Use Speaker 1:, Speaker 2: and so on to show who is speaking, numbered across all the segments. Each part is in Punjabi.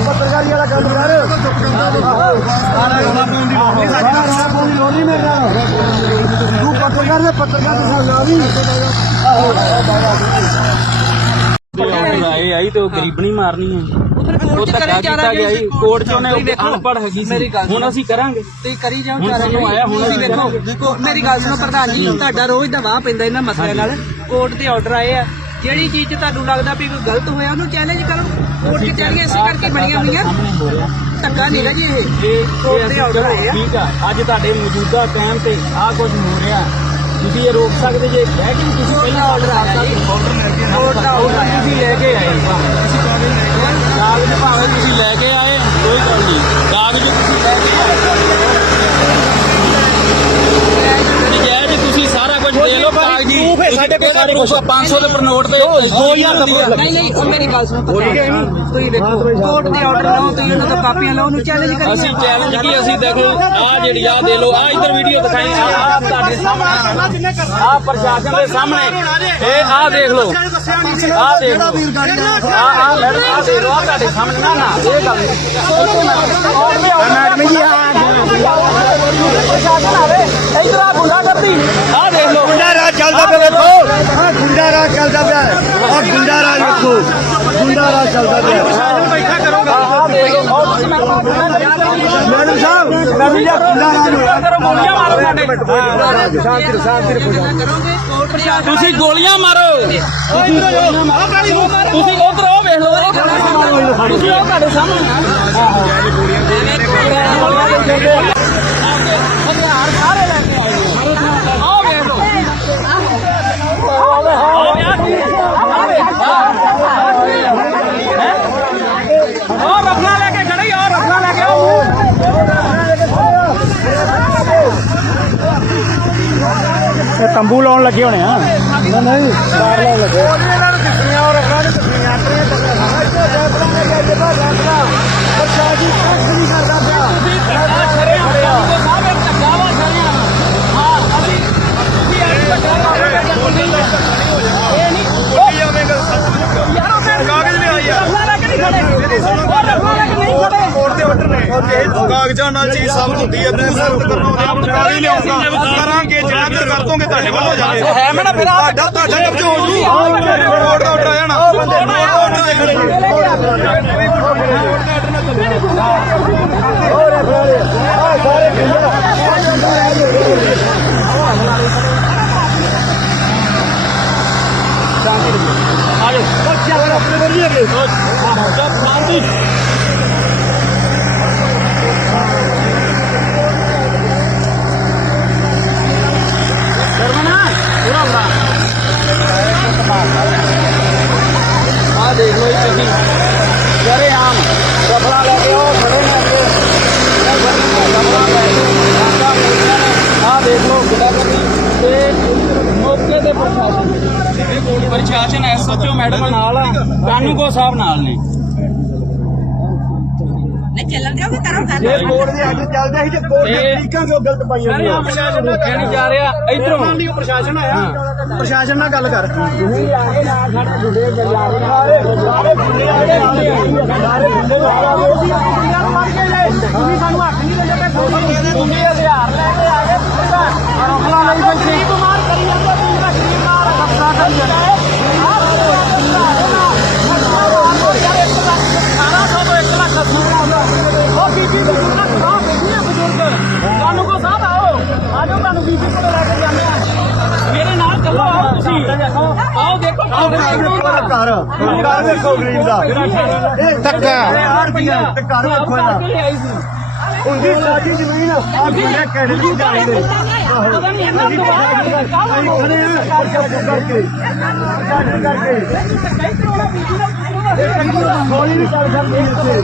Speaker 1: ਪੱਤਰਕਾਰੀ ਵਾਲਾ ਕੰਮ ਕਰ ਤੂੰ ਪੱਤਰਕਾਰ ਦੇ ਪੱਤਰਕਾਰ ਦੇ ਸਾਹ ਲਾ ਵੀ
Speaker 2: ਆਰਡਰ ਆਏ ਆਈ ਤੇ ਉਹ ਗਰੀਬਣੀ ਮਾਰਨੀ ਹੈ ਉਹ ਧੱਕਾ ਕੀਤਾ ਗਿਆ ਜੀ ਕੋਰਟ ਚ ਉਹਨੇ ਅਨਪੜ੍ਹ ਹੈਗੀ ਸੀ। ਹੁਣ ਅਸੀਂ ਕਰਾਂਗੇ।
Speaker 3: ਤੁਸੀਂ ਕਰੀ ਜਾਓ ਚਾਰਾ
Speaker 2: ਆਇਆ, ਹੁਣ ਅਸੀਂ।
Speaker 3: ਦੇਖੋ ਮੇਰੀ ਗੱਲ ਸੁਣੋ ਪ੍ਰਧਾਨ ਜੀ ਤੁਹਾਡਾ ਰੋਜ਼ ਦਾ ਵਾਹ ਪੈਂਦਾ ਇਹਨਾਂ ਮਸਲਿਆਂ ਨਾਲ। ਕੋਰਟ ਦੇ ਆਰਡਰ ਆਏ ਆ। ਜਿਹੜੀ ਚੀਜ਼ 'ਚ ਤੁਹਾਨੂੰ ਲੱਗਦਾ ਵੀ ਕੋਈ ਗਲਤ ਹੋਇਆ ਉਹਨੂੰ ਚੈਲੰਜ ਕਰੋ। ਕੋਰਟ ਚੜੀਆਂ ਇਸੇ ਕਰਕੇ ਬਣੀਆਂ ਹੋਈਆਂ। ਧੱਕਾ ਨਹੀਂਗਾ ਜੀ ਇਹ। ਕੋਰਟ ਦੇ ਆਰਡਰ ਆਏ ਆ।
Speaker 2: ਠੀਕ ਆ। ਅੱਜ ਤੁਹਾਡੇ ਮੌਜੂਦਾ ਟਾਈਮ ਤੇ ਆਹ ਕੁਝ ਹੋ ਰਿਹਾ। ਤੁਸੀਂ ਇਹ ਰੋਕ ਸਕਦੇ ਜੇ। ਬਹਿ ਕੇ ਤੁਸੀਂ ਪਹਿਲਾਂ ਆਰਡਰ ਆ ਸਕਦੇ
Speaker 3: ਕੋਰਟ ਦਾ ਆਰਡਰ ਆਇਆ
Speaker 2: ਤੁਸੀਂ ਲੈ ਕੇ ਆਏ ਕਾਗਜ਼ ਭਾਵੇਂ ਤੁਸੀਂ ਲੈ ਕੇ ਆਏ ਕੋਈ ਗੱਲ ਨਹੀਂ ਕਾਗਜ਼ ਤੁਸੀਂ ਲੈ ਕੇ ਆਏ ਨਜਾਇਜ਼ ਤੁਸੀਂ ਸਾਰਾ ਕੁਝ ਦੇ ਲਓ ਕਾਗਜ਼ੀ ਸਾਡੇ ਕੋਲ ਸਾਰੇ ਕੁਝ 500 ਦੇ ਪਰ ਨੋਟ ਤੇ 2000 ਦਾ
Speaker 3: ਨਹੀਂ ਨਹੀਂ ਉਹ ਮੇਰੀ ਗੱਲ ਸੁਣੋ। ਤੁਸੀਂ ਦੇਖੋ ਕੋਰਟ ਦੇ ਆਰਡਰ ਲਾਓ ਤੁਸੀਂ ਉਹਨਾਂ ਤੋਂ ਕਾਪੀਆਂ ਲਾਓ ਉਹਨੂੰ ਚੈਲੰਜ ਕਰੀਏ।
Speaker 2: ਅਸੀਂ ਚੈਲੰਜ ਕੀ ਅਸੀਂ ਦੇਖੋ ਆ ਜਿਹੜੀ ਆ ਦੇ ਲਓ ਆ ਇਧਰ ਵੀਡੀਓ ਦਿਖਾਈ ਆ ਤੁਹਾਡੇ ਸਾਹਮਣੇ। ਆ ਪ੍ਰਸ਼ਾਸਨ ਦੇ ਸਾਹਮਣੇ। ਇਹ ਆ ਦੇਖ ਲਓ। ਆ ਦੇਖ ਲਓ। ਆ ਆ ਮੈਡਮ ਆ ਦੇਖ ਲਓ ਆ ਤੁਹਾਡੇ ਸਾਹਮਣੇ। ਨਾ ਨਾ ਇਹ ਗੱਲ ਮੈਡਮ ਜੀ ਆ ਪ੍ਰਸ਼ਾਸਨ ਆਵੇ ਇਧਰ ਆ ਗੁੰਡਾ ਕਰਦੀ ਆ ਦੇਖ ਲਓ।
Speaker 1: ਚੱਲਦਾ ਪਿਆ ਵੇਖੋ ਆ ਗੁੰਡਾ ਰਾਜ ਚੱਲਦਾ ਪਿਆ ਆ ਗੁੰਡਾ ਰਾਜ ਵੇਖੋ ਗੁੰਡਾ ਰਾਜ ਚੱਲਦਾ ਪਿਆ ਮੈਡਮ ਸਾਹਿਬ ਮੈਡਮ ਜੀ ਗੁੰਡਾ ਰਾਜ
Speaker 2: ਗੋਲੀਆਂ ਮਾਰੋ ਸਾਡੇ
Speaker 1: ਸ਼ਾਂਤੀ ਸ਼ਾਂਤੀ
Speaker 2: ਤੁਸੀਂ ਗੋਲੀਆਂ ਮਾਰੋ ਤੁਸੀਂ ਉਧਰ ਉਹ ਵੇਖ ਲਓ ਤੁਸੀਂ ਉਹ ਤੁਹਾਡੇ ਸਾਹਮਣੇ ਆ ਹਥਿਆਰ ਸਾਰੇ ਲੈ ਕੇ ਆਏ ਨੇ। ਆਹ ਵੇਖ ਲਓ ਆਹ ਵੇਖ ਆਹ ਵੇਖ ਉਹ ਰਫਲਾ ਲੈ ਕੇ ਖੜੇ ਆ ਰਫਲਾ ਲੈ ਕੇ ਆਓ
Speaker 1: ਇਹ ਤੰਬੂ ਲਾਉਣ ਲੱਗੇ ਹੋਣੇ ਆ। ਨਹੀਂ ਨਹੀਂ ਬਾਹਰ ਲਾਉਣ ਲੱਗੇ ਇਹਨਾਂ ਨੂੰ ਦਿੱਤੀਆਂ ਔਰ ਅਖਰਾਂ ਨੂੰ ਦਿੱਤੀਆਂ ਪ੍ਰਸ਼ਾਸਨ ਕੱਖ ਨਹੀਂ ਕਰਦਾ ਪਿਆ
Speaker 4: ਕਾਗਜ਼ਾਂ ਨਾਲ ਚੀਜ਼ ਸਾਬਤ ਹੁੰਦੀ ਹੈ ਤੂੰ ਸਾਬਤ ਕਰਨਾ ਕਾਗਜ਼ ਲਿਆਉਂਗਾ ਕਰਾਂਗੇ ਜਿੰਨਾ ਚਿਰ ਕਰ ਦੋਗੇ ਤੁਹਾਡੇ ਵੱਲੋਂ ਜਾਵੇ।
Speaker 2: ਹੈ ਮੈਂ ਨਾ ਫਿਰ ਆ
Speaker 4: ਤੁਹਾਡਾ ਤੁਹਾਡਾ ਕਬਜ਼ਾ ਹੋ ਜੂ ਕੋਰਟ ਦਾ ਆਰਡਰ ਆ ਜਾਣਾ ਕੋਰਟ ਦਾ ਆਰਡਰ ਦੇਖਣਾ
Speaker 2: ਆ ਦੇਖ ਲਓ ਜੀ ਤੁਸੀਂ ਜਰੇ ਆਮ ਕਪੜਾ ਲੈ ਕੇ ਉਹ ਖੜੇ ਨੇ ਅੱਗੇ ਕਪੜਾ ਲੈ ਕੇ। ਆ ਦੇਖ ਲਓ ਕਿੱਦਾਂ ਕਰਦੀ ਤੇ ਮੌਕੇ ਤੇ ਪ੍ਰਸ਼ਾਸਨ। ਪ੍ਰਸ਼ਾਸਨ ਐਸਐਚਓ ਮੈਡਮ ਨਾਲ ਆ। ਕਾਨੂੰਗੋ ਸਾਹਿਬ ਨਾਲ ਨੇ।
Speaker 3: ਨਹੀਂ ਚੱਲਣ ਦਿਓ ਕਰੋ ਕਰ
Speaker 1: ਇਹ ਕੋਰਟ ਦੇ ਅੱਜ ਚੱਲਦੇ ਸੀ ਤੇ ਕੋਰਟ ਦੇ ਤਰੀਕਾਂ ਕਿਉਂ ਗਲਤ ਪਾਈਆਂ
Speaker 2: ਆਮ ਪ੍ਰਸ਼ਾਸਨ ਰੋਕਿਆ ਨਹੀਂ ਜਾ ਰਿਹਾ? ਇਧਰੋਂ।
Speaker 1: ਪ੍ਰਸ਼ਾਸਨ ਆਇਆ। ਪ੍ਰਸ਼ਾਸਨ ਨਾਲ ਗੱਲ ਕਰ।
Speaker 2: ਤੁਸੀਂ ਆ ਕੇ ਨਾਲ ਸਾਡੇ ਜੁੜੇ ਪੰਜਾਬ
Speaker 1: ਸਾਰੇ ਸਾਰੇ ਗੁੰਡੇ ਆ ਗਏ ਸਾਰੇ ਗੁੰਡੇ ਆ ਗਏ ਤੁਸੀਂ ਸਾਨੂੰ ਹੱਥ ਨਹੀਂ ਦਿੰਦੇ ਤੇ
Speaker 2: ਤੁਸੀਂ ਹਥਿਆਰ ਲੈ ਕੇ ਆ ਗਏ
Speaker 1: ਰੋਕਣਾ ਨਹੀਂ ਪੈਂਦੀ ਬਿਮਾਰ ਕਰੀ ਜਾਂਦਾ ਪੂਰਾ ਸ਼ਰੀਰ ਨਾਲ ਖਤਰਾ ਕਰੀ ਜਾਂਦਾ
Speaker 2: ਤੁਹਾਨੂੰ ਕੋ ਸਾਹਿਬ ਆਓ ਆਜੋ ਤੁਹਾਨੂੰ ਬੀਬੀ ਕੋਲ ਲੈ ਕੇ ਜਾਂਦੇ ਆ ਮੇਰੇ ਨਾਲ ਚੱਲੋ ਆਓ ਤੁਸੀਂ ਆਓ ਦੇਖੋ
Speaker 1: ਘਰ ਘਰ ਵੇਖੋ ਗਰੀਬ ਦਾ ਇਹ ਧੱਕਾ ਰੁਪਈਆ ਤੇ ਘਰ ਵੇਖੋ ਇਹਦਾ ਉਹਦੀ ਸਾਡੀ ਜ਼ਮੀਨ ਆ ਗੁੰਡੇ ਕਿਹੜੇ ਦੀ ਜਾਈ ਦੇ ਅਸੀਂ ਖੜੇ ਆ ਪ੍ਰਸ਼ਾਸਨ ਕਰਕੇ ਪ੍ਰਸ਼ਾਸਨ ਕਰਕੇ ਕੋਈ ਨਹੀਂ ਕਰ ਸਕਦੀ ਇੱਥੇ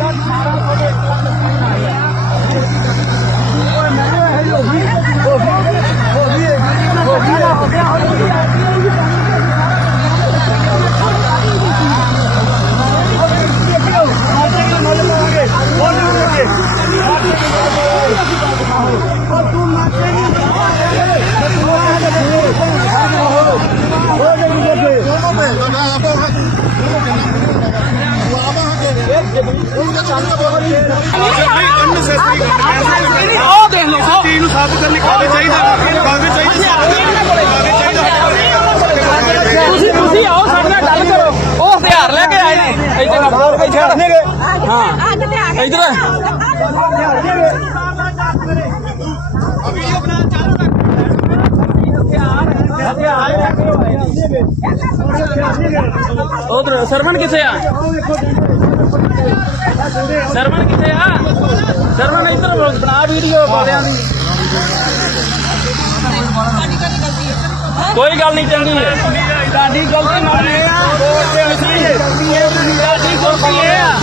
Speaker 2: ਆਓ ਸਾਡੇ ਨਾਲ ਗੱਲ ਕਰੋ। ਉਹ ਹਥਿਆਰ ਲੈ ਕੇ ਆਏ ਨੇ। ਇੱਥੇ ਨਾ ਇੱਥੇ ਹਾਂ। ਇੱਧਰ ਉਧਰ ਸਰਵਣ ਕਿੱਥੇ ਆ? ਸਰਵਣ ਕਿੱਥੇ ਆ? ਸਰਵਣ ਇੱਧਰ ਬਣਾ ਵੀਡੀਓ ਬੋਲਿਆਂ ਦੀ। ਕੋਈ ਗੱਲ ਨਹੀਂ ਚੰਗੀ ਹੈ। ਤੁਹਾਡੀ ਗਲਤੀ ਨਾਲ ਇਹ ਆ ਰੋਡ ਤੇ ਅਸੀਂ ਤੁਹਾਡੀ ਗਲਤੀ ਇਹ ਆ।